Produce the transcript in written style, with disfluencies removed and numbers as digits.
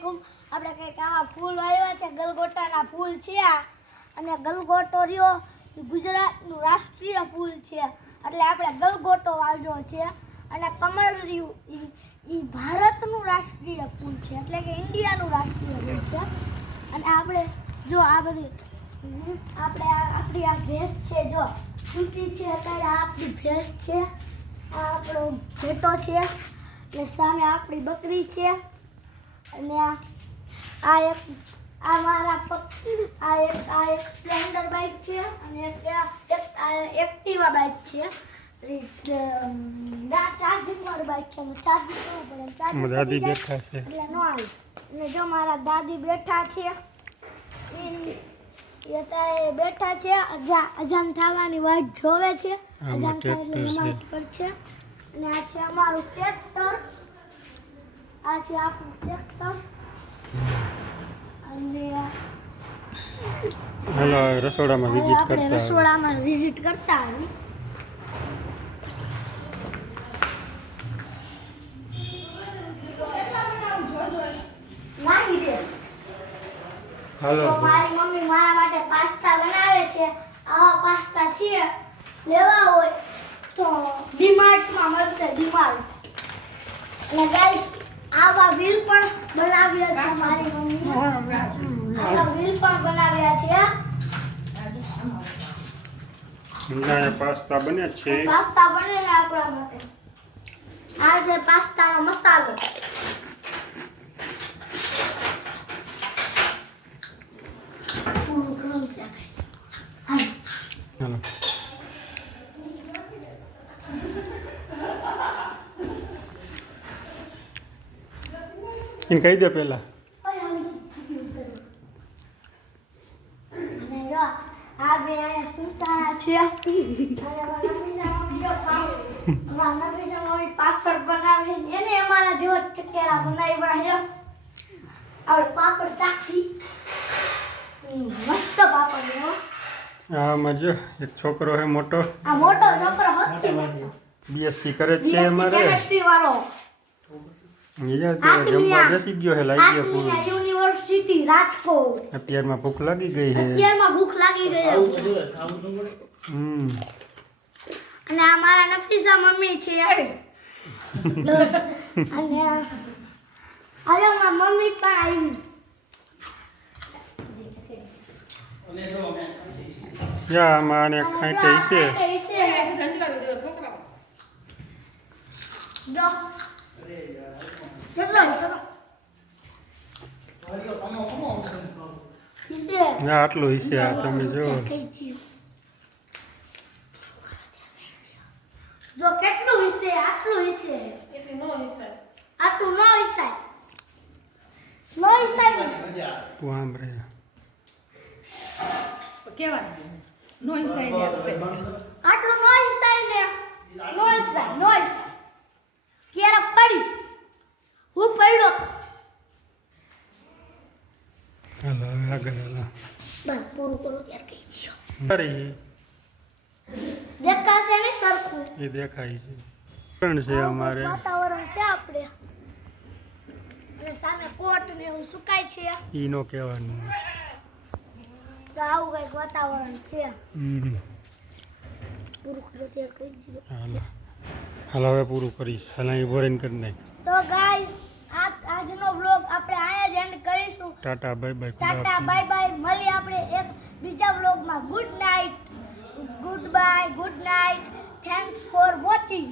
વાલેકુમ। આપણે કંઈક આવા ફૂલ વાવ્યા છે, ગલગોટાના ફૂલ છે આ, અને ગલગોટો રહ્યો ગુજરાતનું રાષ્ટ્રીય ફૂલ છે, એટલે આપણે ગલગોટો વાવ્યો છે। અને કમળ રહ્યું એ ભારતનું રાષ્ટ્રીય ફૂલ છે, એટલે કે ઇન્ડિયાનું રાષ્ટ્રીય ફૂલ છે। અને આપણે જો આ બધી આપણી આ ભેંસ છે, જો સૂતી છે અત્યારે, આ આપણી ભેંસ છે, આ આપણો ઘેટો છે, અને સામે આપણી બકરી છે, અને આ એક સ્પ્લેન્ડર બાઇક છે, અને એક એક્ટિવા બાઇક છે, ચાર્જિંગ વાળી બાઇક છે, ચાર્જિંગ કરવું પડે, દાદી બેઠા છે એટલે ન આવે। અને જો મારા દાદી બેઠા છે, એ અત્યારે બેઠા છે, અજાન થવાની વાટ જોવે છે, અજાન થાય એટલે નમાઝ પડશે। અને આ છે અમારું ટ્રેક્ટર, આ છે આપણું ટ્રેક્ટર। અને હાલો રસોડામાં વિઝિટ કરતા આપણે રસોડામાં વિઝિટ કરતા આવી। હાલો મારી મમ્મી મારા માટે પાસ્તા બનાવે છે। આવા પાસ્તા છે, લેવા હોય તો ડીમાર્ટમાં મળશે, ડીમાર્ટ। અને ગાઈસ આવા વ્હીલ પણ બનાવ્યા છે મારી મમ્મી, આવા વ્હીલ પણ બનાવ્યા છે। ના પાસ્તા બને છે, પાસ્તા બને છે આપણા માટે। આ છે પાસ્તાનો મસાલો, હાલો એને કહી દે પેલા। આ બે અહીંયા સુતા છે, પાપડ બનાવે, એને અમારા જેવો ચકેડા બનાવ્યા છે। આપણે પાપડ ચાખી, મસ્ત પાપડ છે। આમાં જો એક છોકરો છે મોટો, આ મોટો છોકરો હથી મોટો બીએસસી કરે છે અમારે, કેમિસ્ટ્રી વાળો, જમવા બેસી ગયો છે, લાગી ગયો પૂરું। યુનિવર્સિટી રાજકોટ। અત્યારમાં ભૂખ લાગી ગઈ છે, અત્યારમાં ભૂખ લાગી ગઈ છે। અને આ મારા નફીસા મમ્મી છે, અને અરે મારી મમ્મી પણ આવી। યા આમાં આને ખાંટે છે, જો કેટલો ના આટલું હશે, આ તમે જો જો કેટલું હશે, આટલું હશે, આટલું ન હશે, ન હશે વામ રે કેવા નો ઇનસાઇડ આટલું ન હશે ને, ન હશે, ન હશે, ક્યારે પડી હું પડ્યો, હાલો આગળ હાલો બસ પૂરું કરું ત્યારે કહી દો, સારી દેખાશે ને સરખું, એ દેખાય છે, પણ છે અમારે વાતાવરણ છે આપણે, અને સામે કોટ ને એવું સુકાય છે, ઈ નો કહેવાનું। તો આવું કઈક વાતાવરણ છે। પૂરું કરું ત્યારે કહી દો। હાલો હાલો હવે પૂરું કરીશ, હાલ બોરેન કરી નાખ। તો ગાઈસ આજનો વ્લોગ આપણે અહીંયા જ એન્ડ કરીશું। Tata bye bye, Tata bye bye, મળીએ આપણે એક બીજા વ્લોગમાં। Good night, good bye, good night, thanks for watching.